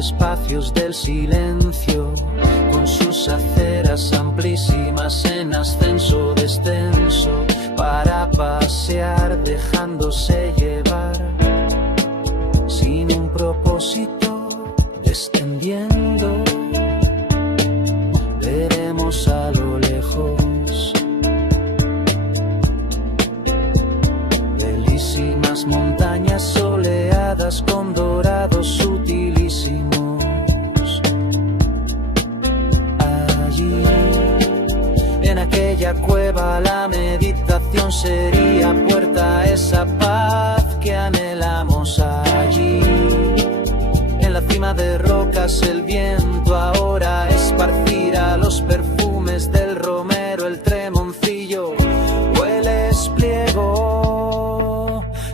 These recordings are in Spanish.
espacios del silencio, con sus aceras amplísimas en ascenso-descenso, para pasear dejándose llevar, sin un propósito, descendiendo. Veremos a lo lejos belísimas montañas soleadas con dorados sutilísimos. Allí, en aquella cueva, la meditación sería puerta a esa paz que anhelamos. Allí, en la cima de rocas, el viento ahora esparcirá los perfumes del romero, el tremoncillo o el espliego.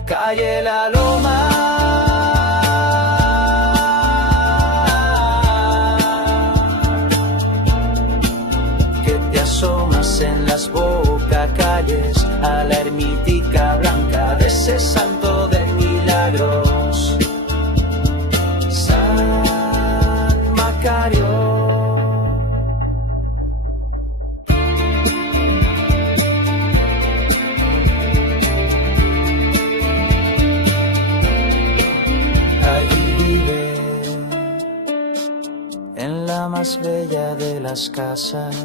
Calle La Loma, que te asomas en las bocacalles a la ermítica blanca de ese santo de milagros, San Macario. La más bella de las casas,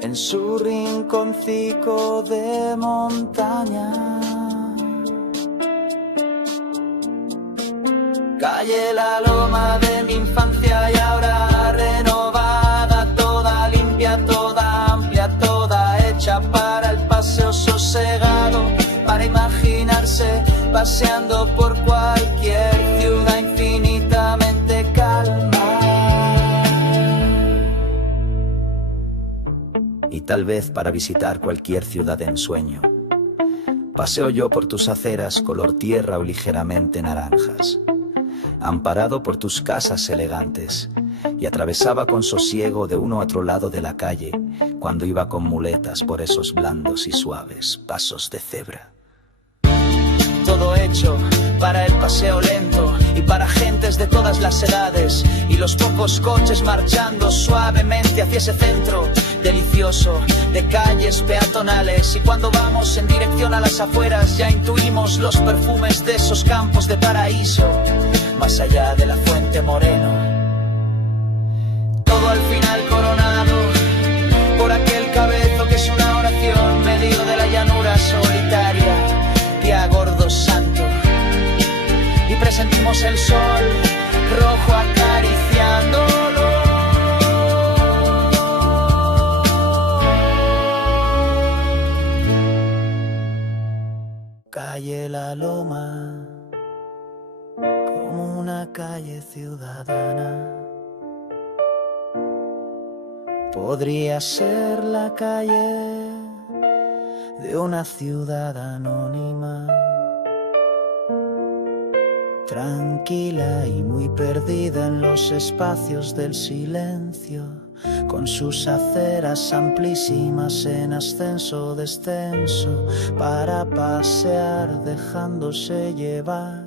en su rinconcico de montaña. Calle La Loma de mi infancia, y ahora renovada, toda limpia, toda amplia, toda hecha para el paseo sosegado, para imaginarse paseando por cualquier ciudad infinitamente calma. Y tal vez para visitar cualquier ciudad de ensueño. Paseo yo por tus aceras color tierra o ligeramente naranjas, amparado por tus casas elegantes, y atravesaba con sosiego de uno a otro lado de la calle cuando iba con muletas por esos blandos y suaves pasos de cebra. Todo hecho para el paseo lento y para gentes de todas las edades, y los pocos coches marchando suavemente hacia ese centro delicioso de calles peatonales. Y cuando vamos en dirección a las afueras, ya intuimos los perfumes de esos campos de paraíso, más allá de la Fuente Moreno. Todo al final coronado por aquel cabezo que es una oración, medio de la llanura solitaria, día gordo santo, y presentimos el sol rojo acariciándolo. Calle La Loma, como una calle ciudadana, podría ser la calle de una ciudad anónima, tranquila y muy perdida en los espacios del silencio, con sus aceras amplísimas en ascenso-descenso, para pasear dejándose llevar,